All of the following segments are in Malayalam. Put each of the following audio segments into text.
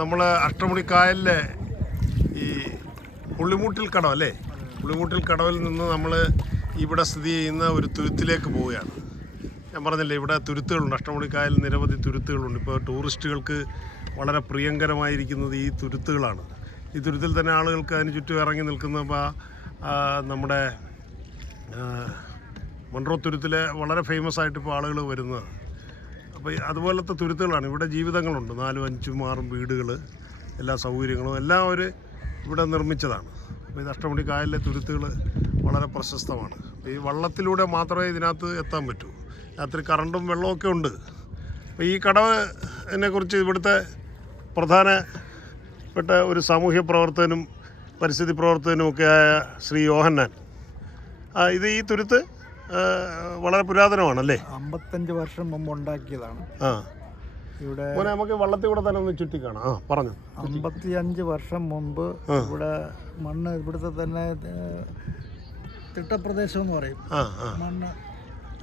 നമ്മൾ അഷ്ടമുടിക്കായലിലെ ഈ പുള്ളിമൂട്ടിൽ കടവ് അല്ലേ, പുള്ളിമൂട്ടിൽ കടവിൽ നിന്ന് നമ്മൾ ഇവിടെ സ്ഥിതി ചെയ്യുന്ന ഒരു തുരുത്തിലേക്ക് പോവുകയാണ്. ഞാൻ പറഞ്ഞില്ലേ, ഇവിടെ തുരുത്തുകളുണ്ട്. അഷ്ടമുടിക്കായലിൽ നിരവധി തുരുത്തുകളുണ്ട്. ഇപ്പോൾ ടൂറിസ്റ്റുകൾക്ക് വളരെ പ്രിയങ്കരമായിരിക്കുന്നത് ഈ തുരുത്തുകളാണ്. ഈ തുരുത്തിൽ തന്നെ ആളുകൾക്ക് അതിന് ചുറ്റും ഇറങ്ങി നിൽക്കുന്ന നമ്മുടെ മൺട്രോ തുരുത്തിലെ വളരെ ഫേമസ് ആയിട്ട് ഇപ്പോൾ ആളുകൾ വരുന്നത്. അപ്പോൾ അതുപോലത്തെ തുരുത്തുകളാണ്. ഇവിടെ ജീവിതങ്ങളുണ്ട്, 4, 5, 6 വീടുകൾ, എല്ലാ സൗകര്യങ്ങളും എല്ലാം അവർ ഇവിടെ നിർമ്മിച്ചതാണ്. അപ്പോൾ ഇത് അഷ്ടമുടിക്കായലിലെ തുരുത്തുകൾ വളരെ പ്രശസ്തമാണ്. ഈ വള്ളത്തിലൂടെ മാത്രമേ ഇതിനകത്ത് എത്താൻ പറ്റൂ. രാത്രി കറണ്ടും വെള്ളമൊക്കെ ഉണ്ട്. അപ്പോൾ ഈ കടവിനെക്കുറിച്ച് ഇവിടുത്തെ പ്രധാനപ്പെട്ട ഒരു സാമൂഹ്യ പ്രവർത്തകനും പരിസ്ഥിതി പ്രവർത്തകനുമൊക്കെ ആയ ശ്രീ യോഹന്നാൻ, ഇത് ഈ തുരുത്ത് വളരെ പുരാതനമാണല്ലേ? 55 വർഷം മുമ്പ് ഉണ്ടാക്കിയതാണ്. ഇവിടെ നമുക്ക് വള്ളത്തിൽ കൂടെ തന്നെ ഒന്ന് ചുറ്റി കാണാം. പറഞ്ഞു. 55 വർഷം മുമ്പ് ഇവിടെ മണ്ണ്, ഇവിടുത്തെ തന്നെ തിട്ടപ്രദേശം എന്ന് പറയും, മണ്ണ്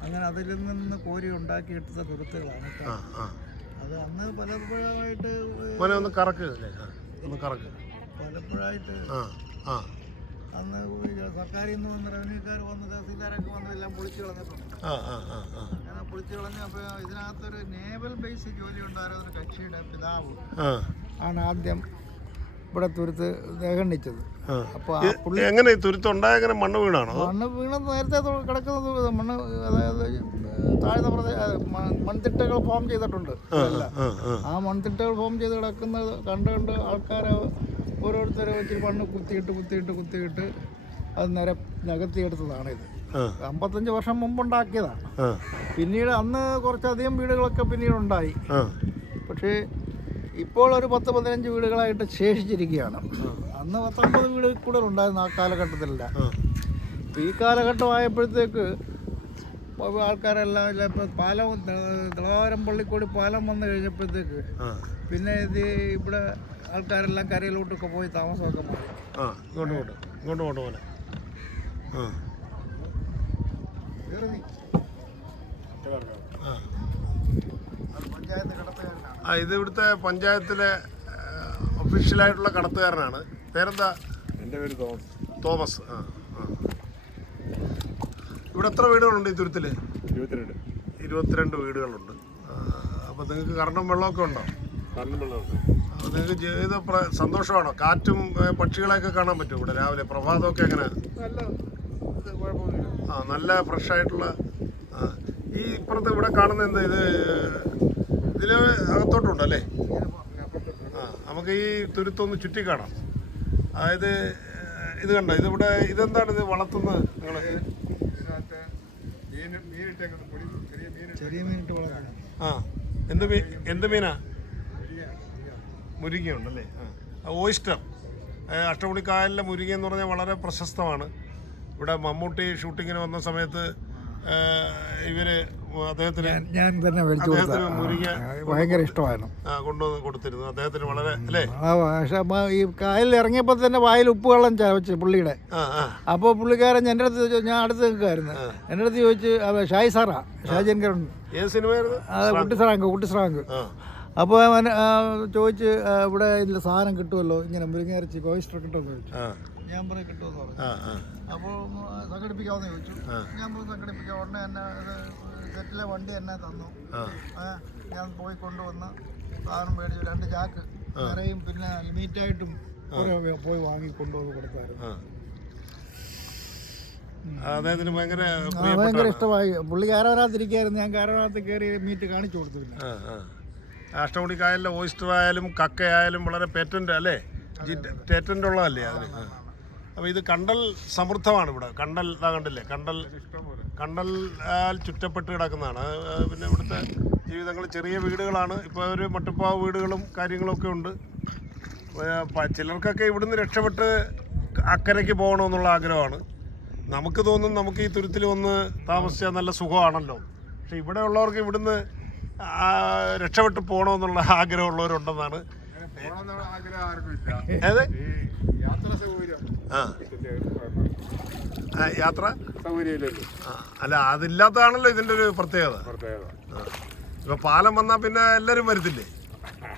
അങ്ങനെ അതിൽ നിന്ന് കോരി ഉണ്ടാക്കിയെടുത്ത തുരുത്തുകളാണ്. അത് അന്ന് പലപ്പോഴായിട്ട് പലപ്പോഴായിട്ട് അന്ന് സർക്കാരിൽ നിന്ന് വന്ന് റവന്യൂക്കാർ വന്ന് തഹസീൽദാരൊക്കെ വന്ന് എല്ലാം പൊളിച്ചു കളഞ്ഞിട്ടുണ്ട്. അങ്ങനെ പൊളിച്ചു കളഞ്ഞ് അപ്പോൾ ഇതിനകത്തൊരു നേവൽ ബേസ് ജോലി ഉണ്ടായിരുന്ന ഒരു കക്ഷിയുടെ പിതാവ് ആണ് ആദ്യം ഇവിടെ തുരുത്ത് ദേഹണ്ണിച്ചത്. അപ്പോൾ എങ്ങനെ തുരുത്തുണ്ടായ മണ്ണ് വീണാണോ? മണ്ണ് വീണ നേരത്തെ കിടക്കുന്ന മണ്ണ്, അതായത് താഴ്ന്ന മൺതിട്ടകൾ ഫോം ചെയ്തിട്ടുണ്ട്. ആ മൺതിട്ടകൾ ഫോം ചെയ്ത് കിടക്കുന്നത് കണ്ട് ആൾക്കാരെ ഓരോരുത്തരെ വെച്ച് മണ്ണ് കുത്തിയിട്ട് അത് നികത്തിയെടുത്തതാണിത്. 55 വർഷം മുമ്പുണ്ടാക്കിയതാണ്. പിന്നീട് അന്ന് കുറച്ചധികം വീടുകളൊക്കെ പിന്നീട് ഉണ്ടായി. പക്ഷേ ഇപ്പോൾ ഒരു 10-15 വീടുകളായിട്ട് ശേഷിച്ചിരിക്കുകയാണ്. അന്ന് 19 വീട് കൂടുതൽ ഉണ്ടായിരുന്നു ആ കാലഘട്ടത്തിലല്ല. ഈ കാലഘട്ടമായപ്പോഴത്തേക്ക് ആൾക്കാരെല്ലാം ഇപ്പോൾ പാലം, തിളവാരം പള്ളിക്കൂടി പാലം വന്നു കഴിഞ്ഞപ്പോഴത്തേക്ക് പിന്നെ ഇത് ഇവിടെ ആൾക്കാരെല്ലാം കരയിലോട്ടൊക്കെ പോയി താമസമൊക്കെ മാറി. ഇത് ഇവിടുത്തെ പഞ്ചായത്തിലെ ഒഫീഷ്യലായിട്ടുള്ള കടത്തുകാരനാണ്. പേരെന്താ? എൻ്റെ പേര് തോമസ്. ഇവിടെ എത്ര വീടുകളുണ്ട് ഈ തുരുത്തിൽ? 22 വീടുകളുണ്ട്. അപ്പോൾ നിങ്ങൾക്ക് കറണ്ടും വെള്ളമൊക്കെ ഉണ്ടോ? അപ്പോൾ നിങ്ങൾക്ക് ജീവിത സന്തോഷമാണോ? കാറ്റും പക്ഷികളെയൊക്കെ കാണാൻ പറ്റും ഇവിടെ രാവിലെ പ്രഭാതമൊക്കെ? എങ്ങനെ? നല്ല ഫ്രഷ് ആയിട്ടുള്ള. ഈ ഇപ്പുറത്ത് ഇവിടെ കാണുന്ന എന്താ ഇത്? ഇതിൽ അകത്തോട്ടുണ്ടല്ലേ? നമുക്ക് ഈ തുരുത്തൊന്ന് ചുറ്റി കാണാം. അതായത് ഇത് കണ്ടോ, ഇതിവിടെ ഇതെന്താണ് ഇത് വളർത്തുന്നത് നിങ്ങൾ? ചെറിയ മീനിട്ട് വളർത്തുന്നത്. എന്ത് മീനാ? മുരിങ്ങയുണ്ടല്ലേ? ഓയിസ്റ്റർ. അഷ്ടമുടിക്കായലിലെ മുരിങ്ങ എന്ന് പറഞ്ഞാൽ വളരെ പ്രശസ്തമാണ്. ഇവിടെ മമ്മൂട്ടി ഷൂട്ടിങ്ങിന് വന്ന സമയത്ത് അദ്ദേഹത്തിന് ഞാൻ തന്നെ മുരിങ്ങ ഭയങ്കര ഇഷ്ടമായിരുന്നു, കൊണ്ടുവന്ന് കൊടുത്തിരുന്നു. അദ്ദേഹത്തിന് വളരെ അല്ലേ? പക്ഷെ ഈ കായലിൽ ഇറങ്ങിയപ്പോൾ തന്നെ വായിൽ ഉപ്പ് വെള്ളം ചവച്ച് പുള്ളിയുടെ. അപ്പോൾ പുള്ളിക്കാരൻ എൻ്റെ അടുത്ത് ചോദിച്ചു, ഞാൻ അടുത്ത് നിൽക്കുമായിരുന്നു, എൻ്റെ അടുത്ത് ചോദിച്ച് ഷായി സാറാ, ഷാജൻകരൻ, ഏത് സിനിമയായിരുന്നു? കുട്ടിസ്രാങ്ക്. അപ്പോൾ അവൻ ചോദിച്ച് ഇവിടെ ഇതിൽ സാധനം കിട്ടുമല്ലോ, ഇങ്ങനെ മുരിങ്ങ ഇറച്ചി ഓയിസ്റ്റർ കിട്ടുമെന്ന് ചോദിച്ചു. ഞാൻ പറയും കിട്ടുമെന്ന് പറഞ്ഞു. അപ്പോൾ സംഘടിപ്പിക്കാമെന്ന് ചോദിച്ചു. ഞാൻ സംഘടിപ്പിക്കാം. ഉടനെ തന്നെ സെറ്റിലെ വണ്ടി എന്നെ തന്നു. ഞാൻ പോയി കൊണ്ടുവന്ന് സാധനം മേടിച്ചു. 2 ചാക്ക് നിറയും, പിന്നെ മീറ്റായിട്ടും പോയി വാങ്ങി കൊണ്ടുവന്ന് കൊടുത്തായിരുന്നു. അദ്ദേഹത്തിന് ഭയങ്കര ഇഷ്ടമായി. പുള്ളി കാരവനകത്തിരിക്കുകയായിരുന്നു, ഞാൻ കാരവനകത്ത് കയറി മീറ്റ് കാണിച്ചു കൊടുത്തു. അഷ്ടമുടിക്കായലിലെ ഓയിസ്റ്റർ ആയാലും കക്കയായാലും വളരെ പേറ്റന്റ് അല്ലേ? പേറ്റന്റ് ഉള്ളതല്ലേ അതിന്? അപ്പോൾ ഇത് കണ്ടൽ സമൃദ്ധമാണ് ഇവിടെ. കണ്ടൽ ഇതാ കണ്ടില്ലേ? കണ്ടൽ ചുറ്റപ്പെട്ട് കിടക്കുന്നതാണ്. പിന്നെ ഇവിടുത്തെ ജീവിതങ്ങൾ ചെറിയ വീടുകളാണ്. ഇപ്പോൾ ഒരു മട്ടുപ്പാവ് വീടുകളും കാര്യങ്ങളൊക്കെ ഉണ്ട്. ചിലർക്കൊക്കെ ഇവിടുന്ന് രക്ഷപ്പെട്ട് അക്കരയ്ക്ക് പോകണമെന്നുള്ള ആഗ്രഹമാണ്. നമുക്ക് തോന്നും നമുക്ക് ഈ തുരുത്തിൽ വന്ന് താമസിച്ചാൽ നല്ല സുഖമാണല്ലോ. പക്ഷെ ഇവിടെ ഉള്ളവർക്ക് ഇവിടുന്ന് രക്ഷപ്പെട്ട് പോകണമെന്നുള്ള ആഗ്രഹമുള്ളവരുണ്ടെന്നാണ്. യാത്ര അല്ല, അതില്ലാത്തതാണല്ലോ ഇതിൻ്റെ ഒരു പ്രത്യേകത. ഇപ്പൊ പാലം വന്നാൽ പിന്നെ എല്ലാവരും വരത്തില്ലേ?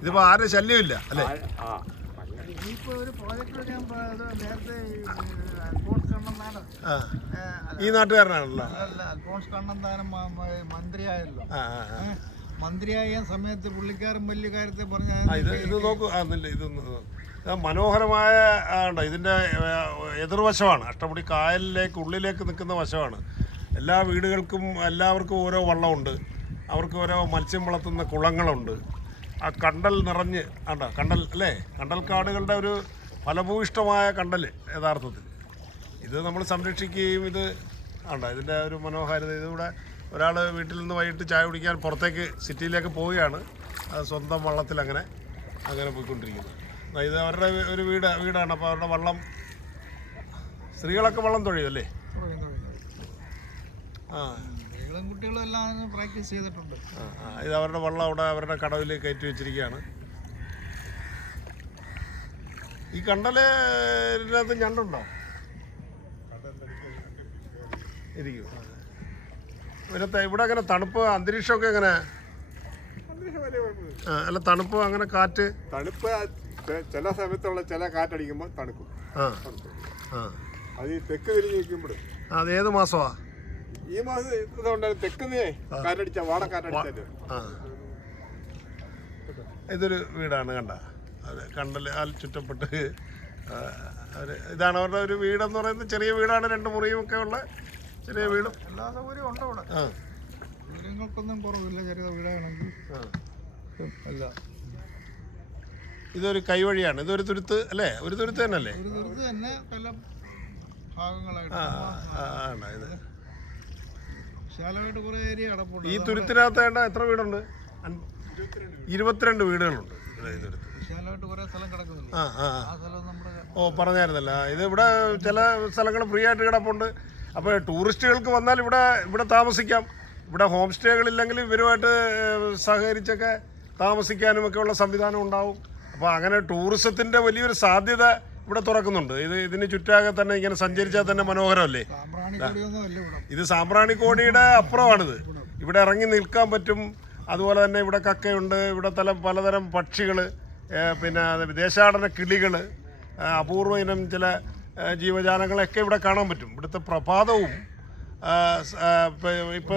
ഇതിപ്പോൾ ആരും ശല്യമില്ല അല്ലേ? ഇനിയിപ്പോൾ ഒരു പ്രോജക്റ്റ് ഞാൻ നേരത്തെ അൽഫോൺസ് കണ്ണന്താനം ഈ നാട്ടുകാരനാണല്ലോ. അല്ല, അൽഫോൺസ് കണ്ണന്താനം മന്ത്രിയായല്ലോ. മന്ത്രിയായ സമയത്ത് പുള്ളിക്കാരൻ വലിയ കാര്യത്തെ പറഞ്ഞ ഇത് നോക്കൂ. ഇതൊന്ന് മനോഹരമായ ഇതിൻ്റെ എതിർവശമാണ്. അഷ്ടമുടി കായലിലേക്ക് ഉള്ളിലേക്ക് നിൽക്കുന്ന വശമാണ്. എല്ലാ വീടുകൾക്കും എല്ലാവർക്കും ഓരോ വള്ളമുണ്ട്. അവർക്ക് ഓരോ മത്സ്യം വളർത്തുന്ന കുളങ്ങളുണ്ട്. ആ കണ്ടൽ നിറഞ്ഞ് കണ്ടൽ അല്ലേ, കണ്ടൽക്കാടുകളുടെ ഒരു ഫലഭൂയിഷ്ടമായ കണ്ടൽ യഥാർത്ഥത്തിൽ. ഇത് നമ്മൾ സംരക്ഷിക്കുകയും ഇത് ഇതിൻ്റെ ഒരു മനോഹാരിത. ഇതിവിടെ ഒരാൾ വീട്ടിൽ നിന്ന് വൈകിട്ട് ചായ കുടിക്കാൻ പുറത്തേക്ക് സിറ്റിയിലേക്ക് പോവുകയാണ്. അത് സ്വന്തം വള്ളത്തിൽ അങ്ങനെ പോയിക്കൊണ്ടിരിക്കുന്നത്. ഇത് അവരുടെ ഒരു വീടാണ്. അപ്പോൾ അവരുടെ വള്ളം, സ്ത്രീകളൊക്കെ വള്ളം തുഴയും അല്ലേ? കുട്ടികളും എല്ലാം പ്രാക്ടീസ് ചെയ്തിട്ടുണ്ട്. ഇത് അവരുടെ വള്ളം അവിടെ അവരുടെ കടവിൽ കയറ്റി വെച്ചിരിക്കുകയാണ്. ഈ കണ്ടലിനകത്ത് ഞണ്ടുണ്ടോ? ഇരിക്കും. ഇവിടെ അങ്ങനെ തണുപ്പ് അന്തരീക്ഷമൊക്കെ എങ്ങനെ? അല്ല, തണുപ്പ് അങ്ങനെ കാറ്റ്? തണുപ്പ് ചില സമയത്തുള്ള ചില കാറ്റടിക്കുമ്പോൾ തണുക്കും. അത് ഈ തെക്ക് തിരിഞ്ഞ് നിൽക്കുമ്പോൾ. അത് ഏത് മാസമാ? ഈ മാസം ഇതുണ്ടായിരുന്നു. തെക്കുന്നേ കാറ്റടിച്ച വാടക്കാറ്റടിച്ചാല്. ഇതൊരു വീടാണ് കണ്ട. അതെ, കണ്ടൽ ചുറ്റപ്പെട്ട് ഇതാണ് അവരുടെ ഒരു വീടെന്ന് പറയുന്നത്. ചെറിയ വീടാണ്, 2 മുറിയും ഒക്കെ ഉള്ള ചെറിയ വീടും. എല്ലാ സൗകര്യവും ഉണ്ട് അവിടെ. സൗകര്യങ്ങൾക്കൊന്നും കുറവില്ല. ചെറിയ വീടാണെങ്കിൽ അല്ല. ഇതൊരു കൈവഴിയാണ്. ഇതൊരു തുരുത്ത് അല്ലേ? ഒരു തുരുത്ത് തന്നെ അല്ലേ? ഒരു തുരുത്ത് തന്നെ പല ഭാഗങ്ങളായിട്ട്. ഇത് വിശാലമായിട്ട് കുറേ ഏരിയ കിടപ്പുണ്ട്. ഈ തുരുത്തിനകത്ത് എത്ര വീടുണ്ട്? 22 വീടുകളുണ്ട്. വിശാലമായിട്ട് കുറേ സ്ഥലം കിടക്കുന്നില്ല. ആ സ്ഥലം നമ്മുടെ പറഞ്ഞായിരുന്നല്ല. ഇത് ഇവിടെ ചില സ്ഥലങ്ങൾ ഫ്രീ ആയിട്ട് കിടപ്പുണ്ട്. അപ്പോൾ ടൂറിസ്റ്റുകൾക്ക് വന്നാൽ ഇവിടെ താമസിക്കാം. ഇവിടെ ഹോം സ്റ്റേകളില്ലെങ്കിൽ ഇവരുമായിട്ട് സഹകരിച്ചൊക്കെ താമസിക്കാനും ഒക്കെ ഉള്ള സംവിധാനം ഉണ്ടാവും. അപ്പോൾ അങ്ങനെ ടൂറിസത്തിൻ്റെ വലിയൊരു സാധ്യത ഇവിടെ തുറക്കുന്നുണ്ട്. ഇതിന് ചുറ്റാകെ തന്നെ ഇങ്ങനെ സഞ്ചരിച്ചാൽ തന്നെ മനോഹരമല്ലേ? ഇത് സാമ്പ്രാണിക്കോടിയുടെ അപ്പുറമാണിത്. ഇവിടെ ഇറങ്ങി നിൽക്കാൻ പറ്റും. അതുപോലെ തന്നെ ഇവിടെ കക്കയുണ്ട്. ഇവിടെ പലതരം പക്ഷികൾ, പിന്നെ ദേശാടന കിളികൾ, അപൂർവ ഇനം ചില ജീവജാലങ്ങളൊക്കെ ഇവിടെ കാണാൻ പറ്റും. ഇവിടുത്തെ പ്രഭാതവും ഇപ്പൊ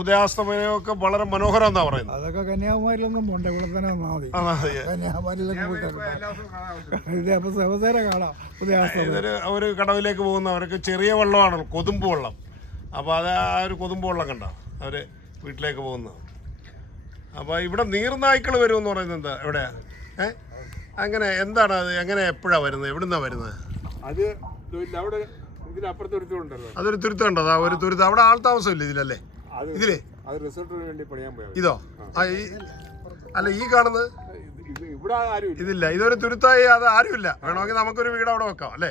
ഉദയാസ്തമയവും ഒക്കെ വളരെ മനോഹരം എന്നാ പറയുന്നത്. അതൊക്കെ കന്യാകുമാരിയിലൊന്നും പോണ്ട, ഇവിടെ തന്നെ വന്നാൽ മതി. കന്യാകുമാരിയിലൊക്കെ കാണാം. ഇതൊരു ഒരു കടവിലേക്ക് പോകുന്ന അവർക്ക് ചെറിയ വെള്ളമാണ്, കൊതുമ്പ് വെള്ളം. അപ്പോൾ അത് ആ ഒരു കൊതുമ്പ് വെള്ളം കണ്ട അവർ വീട്ടിലേക്ക് പോകുന്നത്. അപ്പോൾ ഇവിടെ നീർനായ്ക്കൾ വരുമെന്ന് പറയുന്നത് എന്താ എവിടെയാ? അങ്ങനെ എന്താണ് അത്? എങ്ങനെ എപ്പോഴാണ് വരുന്നത്? എവിടുന്നാണ് വരുന്നത്? അത് അവിടെ അതൊരു തുരുത്ത് കണ്ടോ? ഒരു തുരുത്ത്. അവിടെ ആൾ താമസമില്ല ഇതിലല്ലേ? ഇതിലേ ഇതോ? അല്ല, ഈ കാണുന്നത് ഇതില്ല. ഇതൊരു തുരുത്തായി. അത് ആരുമില്ല. വേണമെങ്കിൽ നമുക്കൊരു വീട് അവിടെ വെക്കാം അല്ലേ?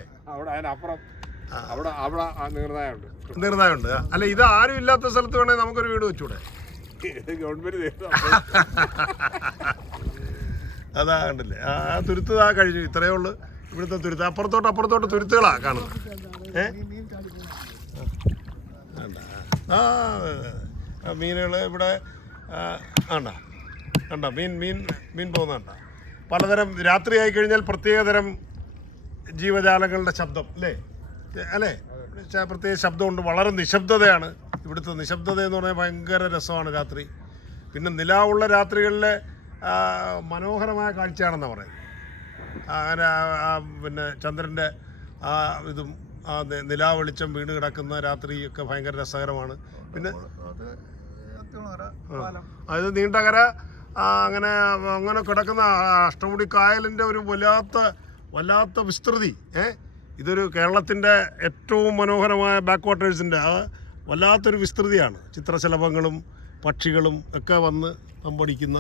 നീർനായുണ്ട്. അല്ല, ഇത് ആരും ഇല്ലാത്ത സ്ഥലത്ത് വേണമെങ്കിൽ നമുക്കൊരു വീട് വെച്ചൂടെ? അതാ കണ്ടില്ലേ? ആ തുരുത്ത് കഴിഞ്ഞു. ഇത്രയേ ഉള്ളൂ ഇവിടുത്തെ തുരുത്ത്. അപ്പുറത്തോട്ട് തുരുത്തുകളാണ് കാണുന്നത്. മീനുകൾ ഇവിടെ കണ്ട മീൻ പോകുന്നുണ്ട. പലതരം രാത്രിയായി കഴിഞ്ഞാൽ പ്രത്യേകതരം ജീവജാലങ്ങളുടെ ശബ്ദം അല്ലേ? പ്രത്യേക ശബ്ദമുണ്ട്. വളരെ നിശബ്ദതയാണ് ഇവിടുത്തെ. നിശബ്ദത എന്ന് പറഞ്ഞാൽ ഭയങ്കര രസമാണ് രാത്രി. പിന്നെ നിലാവുള്ള രാത്രികളിലെ മനോഹരമായ കാഴ്ചയാണെന്നാണ് പറയുന്നത്. അങ്ങനെ പിന്നെ ചന്ദ്രൻ്റെ ഇതും നിലാ വെളിച്ചം വീണ് കിടക്കുന്ന രാത്രിയൊക്കെ ഭയങ്കര രസകരമാണ്. പിന്നെ അതായത് നീണ്ടകര അങ്ങനെ കിടക്കുന്ന അഷ്ടമുടി കായലിൻ്റെ ഒരു വല്ലാത്ത വിസ്തൃതി. ഇതൊരു കേരളത്തിൻ്റെ ഏറ്റവും മനോഹരമായ ബാക്ക് വാട്ടേഴ്സിൻ്റെ വല്ലാത്തൊരു വിസ്തൃതിയാണ്. ചിത്രശലഭങ്ങളും പക്ഷികളും ഒക്കെ വന്ന് തമ്പടിക്കുന്ന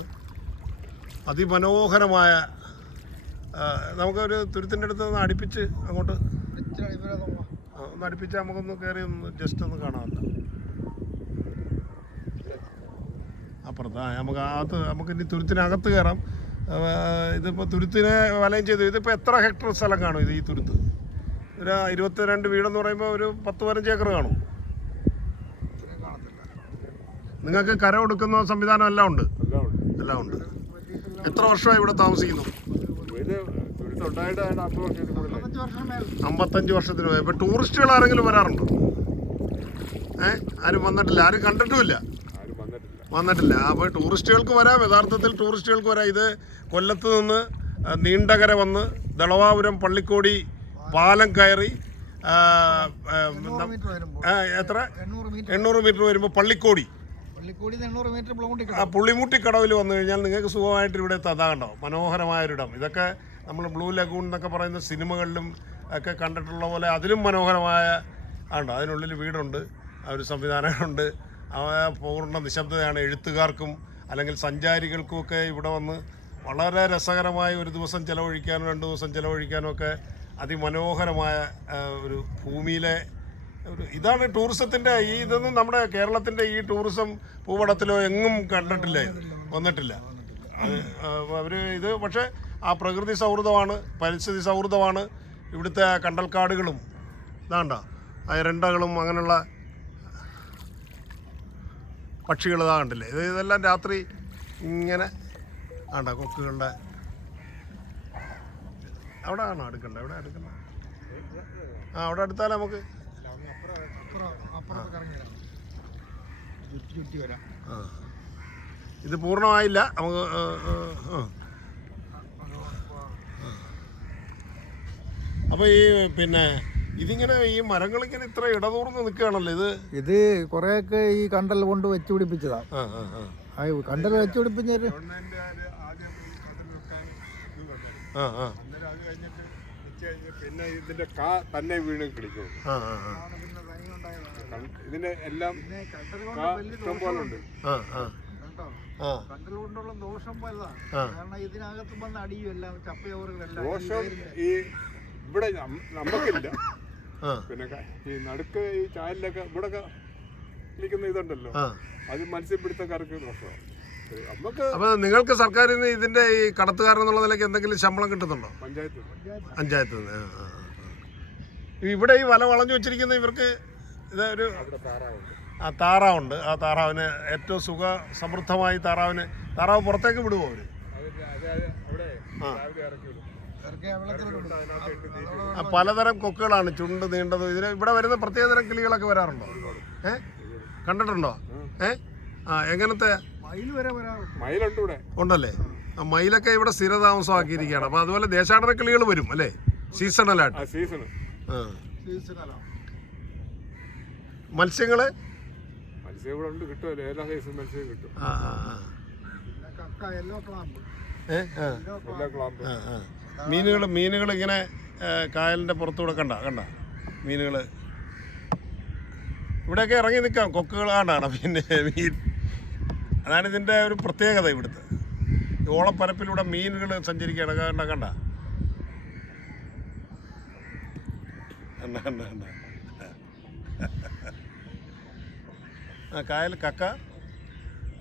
അതിമനോഹരമായ. നമുക്കൊരു തുരുത്തിൻ്റെ അടുത്ത് ഒന്ന് അടുപ്പിച്ച് അങ്ങോട്ട് ഒന്ന് അടുപ്പിച്ച് നമുക്കൊന്ന് കയറി ജസ്റ്റ് ഒന്ന് കാണാമല്ലോ. അപ്പുറത്ത് നമുക്ക് ഇനി തുരുത്തിനകത്ത് കയറാം. ഇതിപ്പോൾ തുരുത്തിനെ വലയം ചെയ്തു. ഇതിപ്പോൾ എത്ര ഹെക്ടർ സ്ഥലം കാണും ഇത്? ഈ തുരുത്ത് ഒരു 22 വീടെന്ന് പറയുമ്പോൾ ഒരു 10-15 ഏക്കർ കാണും. നിങ്ങൾക്ക് കര കൊടുക്കുന്ന സംവിധാനം എല്ലാം ഉണ്ട്. എത്ര വർഷമായി ഇവിടെ താമസിക്കുന്നു? ഇത് ദുരിതമുണ്ടായിട്ട് 50 വർഷത്തിൽ കൂടുതൽ 5 വർഷം മേൽ 55 വർഷത്തിന് പോയി. ഇപ്പോൾ ടൂറിസ്റ്റുകൾ ആരെങ്കിലും വരാറുണ്ടോ? ആരും വന്നിട്ടില്ല, ആരും കണ്ടിട്ടുമില്ല, ആരും വന്നിട്ടില്ല. വന്നിട്ടില്ല. അപ്പോൾ ടൂറിസ്റ്റുകൾക്ക് വരാം, യഥാർത്ഥത്തിൽ ടൂറിസ്റ്റുകൾക്ക് വരാം. ഇത് കൊല്ലത്ത് നിന്ന് നീണ്ടകര വന്ന് ദളവാപുരം പള്ളിക്കോടി പാലം കയറി 800 മീറ്റർ വരുമ്പോൾ എത്ര 800 മീറ്റർ 800 മീറ്റർ വരുമ്പോൾ പള്ളിക്കോടി പള്ളിക്കൂടി 800 മീറ്റർ ബ്ലോണ്ട് പുള്ളിമുട്ടിക്കടവിൽ വന്നു കഴിഞ്ഞാൽ നിങ്ങൾക്ക് സുഖമായിട്ട് ഇവിടെ തതാകണ്ടോ മനോഹരമായൊരിടം. ഇതൊക്കെ നമ്മൾ ബ്ലൂ ലഗൂൺ എന്നൊക്കെ പറയുന്ന സിനിമകളിലും ഒക്കെ കണ്ടിട്ടുള്ള പോലെ അതിലും മനോഹരമായ ആണ്. അതിനുള്ളിൽ വീടുണ്ട്, ഒരു സംവിധാനമുണ്ട്, പൂർണ്ണ നിശബ്ദതയാണ്. എഴുത്തുകാർക്കും അല്ലെങ്കിൽ സഞ്ചാരികൾക്കും ഒക്കെ ഇവിടെ വന്ന് വളരെ രസകരമായ ഒരു ദിവസം ചിലവഴിക്കാനും 2 ദിവസം ചിലവഴിക്കാനും ഒക്കെ അതിമനോഹരമായ ഒരു ഭൂമിയിലെ ഒരു ഇതാണ് ടൂറിസത്തിൻ്റെ ഇതൊന്നും നമ്മുടെ കേരളത്തിൻ്റെ ഈ ടൂറിസം ഭൂപടത്തിലോ എങ്ങും കണ്ടിട്ടില്ല, ഇത് വന്നിട്ടില്ല. അവർ ഇത് പക്ഷേ ആ പ്രകൃതി സൗഹൃദമാണ്, പരിസ്ഥിതി സൗഹൃദമാണ്. ഇവിടുത്തെ കണ്ടൽക്കാടുകളും ഇതാണ്ട അയരണ്ടകളും അങ്ങനെയുള്ള പക്ഷികൾ ഇതാ കണ്ടില്ലേ. ഇതെല്ലാം രാത്രി ഇങ്ങനെ ആണ്ട കൊക്കുകളുടെ അവിടെ ആണോ എടുക്കണ്ടേ? എവിടെ എടുക്കണ്ട? അവിടെ എടുത്താൽ നമുക്ക് അപ്പുറത്ത് കറങ്ങി വരാം, ചുറ്റി വരാം. ഇത് പൂർണ്ണമായില്ല നമുക്ക്. അപ്പോൾ ഈ പിന്നെ ഇതിങ്ങനെ ഈ മരങ്ങളിങ്ങനെ ഇത്ര ഇടതൂർന്ന് നിൽക്കുകയാണല്ലോ. ഇത് കുറേയൊക്കെ ഈ കണ്ടൽ കൊണ്ട് വെച്ച് പിടിപ്പിച്ചതാണ്. കണ്ടൽ വെച്ച് പിടിപ്പിച്ചൊരു പിന്നെ ഇതിന്റെ കാ തന്നെ വീണ് കിളിക്കും. ഇതിന്റെ എല്ലാം ഇഷ്ടം പോലെ ഉണ്ട്. കണ്ടൽ കൊണ്ടുള്ള ദോഷം വലുതാണ്. കാരണം ഇതിനകത്ത് വന്ന് അടിയും എല്ലാം ചപ്പയോറുകളെല്ലാം. ദോഷം ഈ ഇവിടെ നമുക്കില്ല. പിന്നെ ഈ നടുക്ക് ഈ ചായലിലൊക്കെ ഇവിടെ നിൽക്കുന്ന ഇതുണ്ടല്ലോ, അത് മത്സ്യപിടുത്തക്കാർക്ക് ദോഷമാണ്. നമുക്ക് അപ്പോൾ നിങ്ങൾക്ക് സർക്കാരിൽ നിന്ന് ഇതിൻ്റെ ഈ കടത്തുകാരൻ എന്നുള്ള നിലയ്ക്ക് എന്തെങ്കിലും ശമ്പളം കിട്ടുന്നുണ്ടോ? പഞ്ചായത്തിൽ നിന്ന്. ഇവിടെ ഈ വല വളഞ്ഞു വെച്ചിരിക്കുന്ന ഇവർക്ക് ഇതൊരു താറാവുണ്ട്. ആ താറാവിന് ഏറ്റവും സമൃദ്ധമായി താറാവ് പുറത്തേക്ക് വിടുമോ അവർ? പലതരം കൊക്കുകളാണ്, ചുണ്ട് നീണ്ടത്. ഇതിന് ഇവിടെ വരുന്ന പ്രത്യേകതരം കിളികളൊക്കെ വരാറുണ്ടോ? കണ്ടിട്ടുണ്ടോ? എങ്ങനത്തെ ഉണ്ടല്ലേ? മയിലൊക്കെ ഇവിടെ സ്ഥിരതാമസമാക്കിയിരിക്കുകയാണ്. അപ്പോൾ അതുപോലെ ദേശാടന കിളികൾ വരും അല്ലേ, സീസണലായിട്ട്. മത്സ്യങ്ങള് മീനുകൾ ഇങ്ങനെ കായലിൻ്റെ പുറത്തൂടെ കണ്ട മീനുകൾ ഇവിടെയൊക്കെ ഇറങ്ങി നിൽക്കാം. കൊക്കുകളാണ് പിന്നെ മീൻ. അതാണ് ഇതിൻ്റെ ഒരു പ്രത്യേകത. ഇവിടുത്തെ ഓളപ്പരപ്പിലൂടെ മീനുകൾ സഞ്ചരിക്കുകയാണ്. കണ്ട കായൽ കക്ക,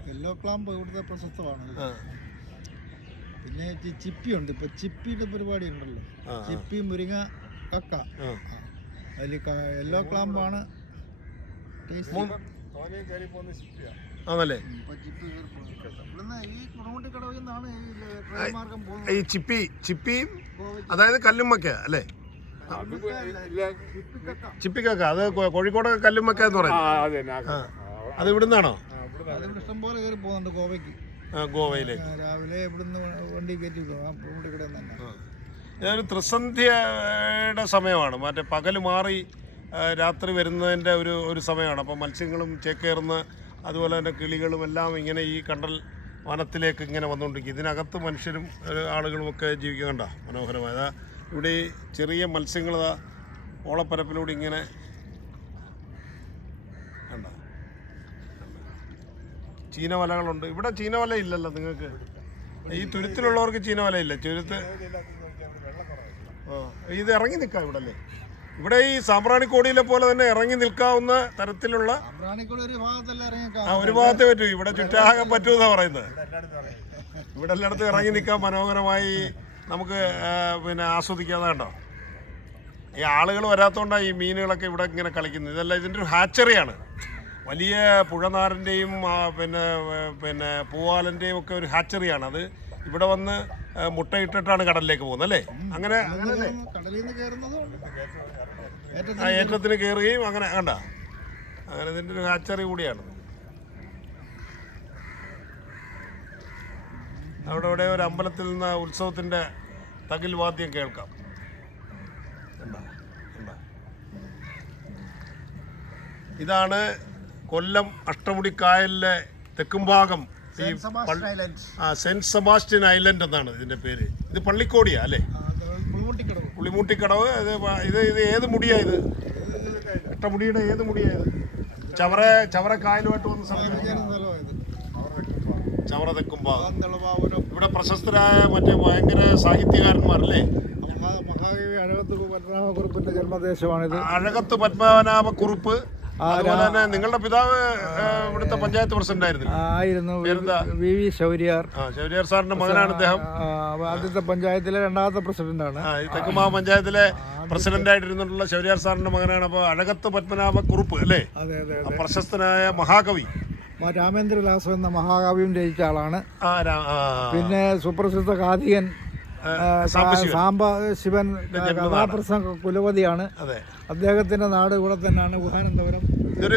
യെല്ലോ ക്ലാമ്പ് ഇവിടുത്തെ പ്രശസ്തമാണ്. പിന്നെ ചിപ്പിയുണ്ട്. ഇപ്പൊ ചിപ്പിയുടെ പരിപാടി ഉണ്ടല്ലോ, ചിപ്പി, മുരിങ്ങ, കക്ക. അതിൽ യെല്ലോ ക്ലാമ്പാണ് ആണല്ലേ? ഈ ചിപ്പിയും അതായത് കല്ലുമ്മക്ക അല്ലേ? ചിപ്പിക്കക്ക അത് കോഴിക്കോടൊക്കെ കല്ലുമ്മക്ക എന്ന് പറയും. അത് ഇവിടുന്നാണോ? ഇഷ്ടം പോലെ കയറി പോകുന്നുണ്ട് ഗോവയ്ക്ക്. ഗോവയിലേക്ക് രാവിലെ ഇവിടുന്ന് വണ്ടി കയറ്റി ഒരു ത്രിസന്ധ്യയുടെ സമയമാണ്. മറ്റേ പകല് മാറി രാത്രി വരുന്നതിൻ്റെ ഒരു സമയമാണ്. അപ്പോൾ മത്സ്യങ്ങളും ചേക്കേറുന്ന അതുപോലെ തന്നെ കിളികളും എല്ലാം ഇങ്ങനെ ഈ കണ്ടൽ വനത്തിലേക്ക് ഇങ്ങനെ വന്നുകൊണ്ടിരിക്കും. ഇതിനകത്ത് മനുഷ്യരും ആളുകളുമൊക്കെ ജീവിക്കണ്ട മനോഹരമായ. ഇവിടെ ഈ ചെറിയ മത്സ്യങ്ങൾ ഓളപ്പരപ്പിലൂടെ ഇങ്ങനെ കണ്ട. ചീനവലകളുണ്ട്. ഇവിടെ ചീനവല ഇല്ലല്ലോ നിങ്ങൾക്ക്. ഈ തുരുത്തിലുള്ളവർക്ക് ചീനവല ഇല്ല. ഇത് ഇറങ്ങി നിൽക്കാം ഇവിടെ അല്ലേ? ഇവിടെ ഈ സാമ്പ്രാണിക്കോടിയിലെ പോലെ തന്നെ ഇറങ്ങി നിൽക്കാവുന്ന തരത്തിലുള്ള ഒരു ഭാഗത്തേ പറ്റൂ. ഇവിടെ ചുറ്റാകെ പറ്റൂന്നാണ് പറയുന്നത്. ഇവിടെ എല്ലായിടത്തും ഇറങ്ങി നിൽക്കാൻ മനോഹരമായി നമുക്ക് പിന്നെ ആസ്വദിക്കാതെ കണ്ടോ. ഈ ആളുകൾ വരാത്തതുകൊണ്ടാണ് ഈ മീനുകളൊക്കെ ഇവിടെ ഇങ്ങനെ കളിക്കുന്നത്. ഇതെല്ലാം ഇതിൻ്റെ ഒരു ഹാച്ചറിയാണ്. വലിയ പുഴനാരൻ്റെയും പിന്നെ പൂവാലൻ്റെയും ഒക്കെ ഒരു ഹാച്ചറിയാണ്. അത് ഇവിടെ വന്ന് മുട്ടയിട്ടിട്ടാണ് കടലിലേക്ക് പോകുന്നത് അല്ലേ? അങ്ങനെ അങ്ങനല്ലേ? കടലിൽ നിന്ന് കയറുന്നതും ഏറ്റത്തിന് കയറുകയും അങ്ങനെ കണ്ട അങ്ങനെ ഇതിൻ്റെ ഒരു ഹാച്ചറി കൂടിയാണ്. അവിടെ ഇവിടെ ഒരു അമ്പലത്തിൽ നിന്ന് ഉത്സവത്തിൻ്റെ തകിൽ വാദ്യം കേൾക്കാം. ഇതാണ് കൊല്ലം അഷ്ടമുടിക്കായലിലെ തെക്കുംഭാഗം, ഈ സെന്റ് സെബാസ്റ്റ്യൻ ഐലൻഡ് എന്നാണ് ഇതിൻ്റെ പേര്. ഇത് പള്ളിക്കോടിയാ അല്ലേ? പുളിമൂട്ടിക്കടവ്. ഇത് ഏത് മുടിയാ ഇത്? അഷ്ടമുടിയുടെ ഏത് മുടിയാ ഇത്? ചവറ കായലുമായിട്ട് വന്ന ചവറ തെക്കുംഭാഗം. ഇവിടെ പ്രശസ്തരായ മറ്റേ ഭയങ്കര സാഹിത്യകാരന്മാരല്ലേ? മഹാകവി അഴകത്ത് പത്മനാഭക്കുറുപ്പിന്റെ ജന്മദേശമാണിത്. അഴകത്ത് പത്മനാഭക്കുറുപ്പ്. അതുപോലെ തന്നെ നിങ്ങളുടെ പിതാവ് ഇവിടുത്തെ പഞ്ചായത്ത് പ്രസിഡന്റ് ആയിരുന്നു, വി വി ശൗര്യാർ. ശൗര്യാർ സാറിന്റെ മകനാണ് അദ്ദേഹം. ആദ്യത്തെ പഞ്ചായത്തിലെ രണ്ടാമത്തെ പ്രസിഡന്റാണ്. തെക്കുംഭാഗം പഞ്ചായത്തിലെ പ്രസിഡന്റായിട്ടിരുന്നിട്ടുള്ള ശൗര്യാർ സാറിന്റെ മകനാണ്. അപ്പോൾ അഴകത്ത് പത്മനാഭക്കുറുപ്പ് അല്ലേ? പ്രശസ്തനായ മഹാകവി. രാമേന്ദ്രലാസം എന്ന മഹാകാവ്യം രചിച്ച ആളാണ്. പിന്നെ സുപ്രസിദ്ധ കാതികൻ സാംബ ശിവൻ കഥാപ്രസംഗ കുലപതിയാണ്. അദ്ദേഹത്തിന്റെ നാട് ഇവിടെ തന്നെയാണ്, ഗുഹാനന്തപുരം. ഇതൊരു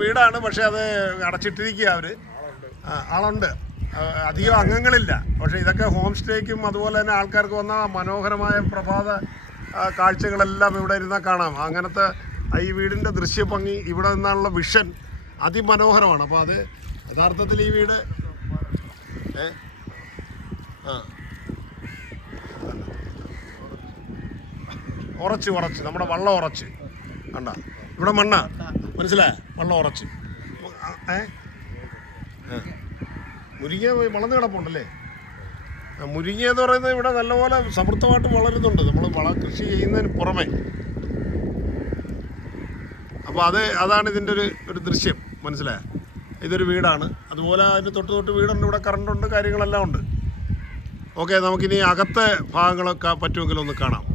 വീടാണ് പക്ഷെ അത് അടച്ചിട്ടിരിക്കുക. അവര് ആളുണ്ട്, അധികം അംഗങ്ങളില്ല. പക്ഷെ ഇതൊക്കെ ഹോം സ്റ്റേക്കും അതുപോലെ തന്നെ ആൾക്കാർക്ക് വന്ന മനോഹരമായ പ്രഭാത കാഴ്ചകളെല്ലാം ഇവിടെ ഇരുന്നാൽ കാണാം. അങ്ങനത്തെ ഈ വീടിൻ്റെ ദൃശ്യഭംഗി, ഇവിടെ നിന്നുള്ള വിഷൻ അതിമനോഹരമാണ്. അപ്പോൾ അത് യഥാർത്ഥത്തിൽ ഈ വീട് ഉറച്ച് നമ്മുടെ വള്ളം ഉറച്ച് കണ്ട. ഇവിടെ മണ്ണ മനസ്സിലായ വള്ളം ഉറച്ച്. മുരിങ്ങ വളർന്നു കിടപ്പുണ്ടല്ലേ? മുരിങ്ങ എന്ന് പറയുന്നത് ഇവിടെ നല്ലപോലെ സമൃദ്ധമായിട്ട് വളരുന്നുണ്ട്, നമ്മൾ കൃഷി ചെയ്യുന്നതിന് പുറമെ. അപ്പോൾ അതാണ് ഇതിൻ്റെ ഒരു ദൃശ്യം, മനസ്സിലായ? ഇതൊരു വീടാണ്. അതുപോലെ അതിന് തൊട്ട് വീടുണ്ട്, ഇവിടെ കറണ്ടുണ്ട്, കാര്യങ്ങളെല്ലാം ഉണ്ട്. ഓക്കെ, നമുക്കിനി അകത്തെ ഭാഗങ്ങളൊക്കെ പറ്റുമെങ്കിലും ഒന്ന് കാണാം.